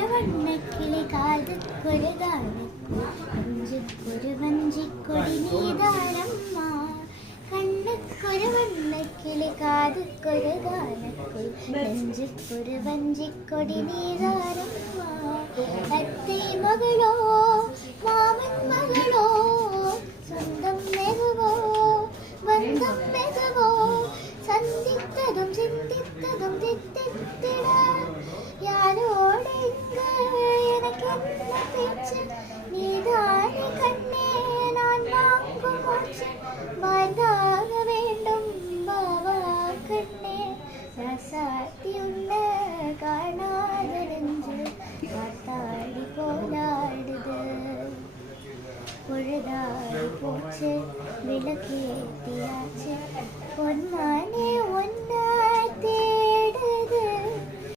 കണ്ണക്കൊരു വണ്ണക്കിളി കാതക്കൊരു ഗാനക്കുൾ അഞ്ചക്കൊരു വഞ്ചിക്കൊടി നീതാരമ്മ കണ്ണക്കൊരു വണ്ണക്കിളി കാതക്കൊരു ഗാനക്കുൾ അഞ്ചക്കൊരു വഞ്ചിക്കൊടി നീതാരമ്മ അത്തേ മകളോ മാമൻ മകളോ സ്വന്തം മെരുവോ ബന്ധം മെരുവോ സന്ധിത്തതും ചിന്തിത്തതും തെറ്റിത്തിട யாரோடு எனக்கு என்ன பேச்சு நீதானே கண்ணே நான் வாங்கும் மூச்சு வாழ்ந்தாக வேண்டும் பாவா கண்ணே ரசாத்தி உள்ள காணாத நெஞ்சு காத்தாடி போலாடுது பொழுதாடி போச்சு விளக்கேத்தியாச்சு பொன்மா